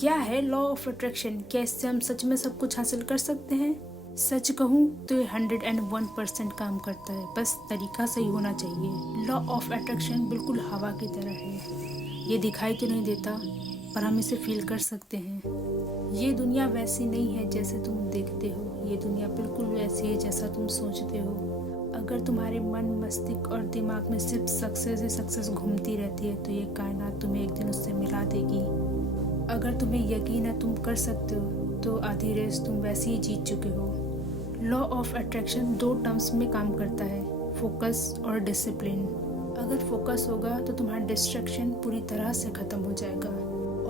क्या है law of attraction? क्या इससे हम सच में सब कुछ हासिल कर सकते हैं? सच कहूँ तो ये 101% काम करता है, बस तरीका सही होना चाहिए। लॉ ऑफ अट्रैक्शन बिल्कुल हवा की तरह है। ये दिखाई तो नहीं देता, पर हम इसे फील कर सकते हैं। ये दुनिया वैसी नहीं है जैसे तुम देखते हो, ये दुनिया बिल्कुल वैसी है जैसा तुम सोचते हो। अगर तुम्हारे मन, मस्तिष्क और दिमाग में सिर्फ सक्सेस ही सक्सेस घूमती रहती है तो ये कायनात तुम्हें एक दिन उससे मिला देगी। अगर तुम्हें यकीन है तुम कर सकते हो तो आधी रेस तुम वैसे ही जीत चुके हो। लॉ ऑफ अट्रैक्शन 2 टर्म्स में काम करता है, फोकस और डिसिप्लिन। अगर फोकस होगा तो तुम्हारा डिस्ट्रैक्शन पूरी तरह से ख़त्म हो जाएगा,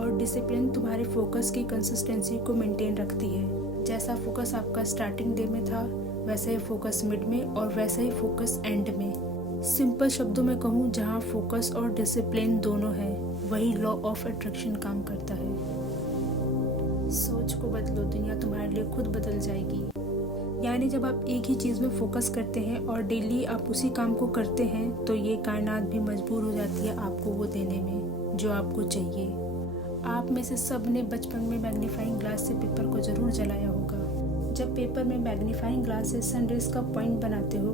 और डिसिप्लिन तुम्हारे फोकस की कंसिस्टेंसी को मेंटेन रखती है। जैसा फोकस आपका स्टार्टिंग डे में था वैसे ही फोकस मिड में और वैसे ही फोकस एंड में। सिंपल शब्दों में कहूँ, जहाँ फोकस और डिसिप्लिन दोनों है वही लॉ ऑफ अट्रैक्शन काम करता है। सोच को बदलो, दुनिया तुम्हारे लिए खुद बदल जाएगी। यानी जब आप एक ही चीज़ में फोकस करते हैं और डेली आप उसी काम को करते हैं तो ये कायनात भी मजबूर हो जाती है आपको वो देने में जो आपको चाहिए। आप में से सब ने बचपन में मैग्नीफाइंग ग्लास से पेपर को ज़रूर जलाया होगा। जब पेपर में मैग्नीफाइंग ग्लास से सनरेज का पॉइंट बनाते हो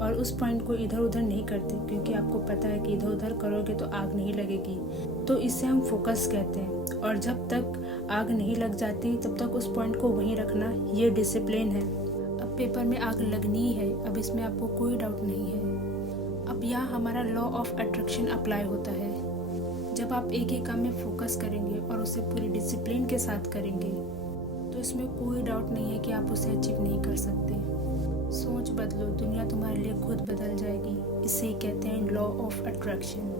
और उस पॉइंट को इधर उधर नहीं करते, क्योंकि आपको पता है कि इधर उधर करोगे तो आग नहीं लगेगी, तो इसे हम फोकस कहते हैं। और जब तक आग नहीं लग जाती तब तक उस पॉइंट को वहीं रखना, ये डिसिप्लिन है। अब पेपर में आग लगनी ही है, अब इसमें आपको कोई डाउट नहीं है। अब यहाँ हमारा लॉ ऑफ अट्रैक्शन अप्लाई होता है। जब आप एक ही काम में फोकस करेंगे और उसे पूरी डिसिप्लिन के साथ करेंगे तो इसमें कोई डाउट नहीं है कि आप उसे अचीव नहीं कर सकते। सोच बदलो, दुनिया तुम्हारे लिए खुद बदल जाएगी। इसे ही कहते हैं लॉ ऑफ अट्रैक्शन।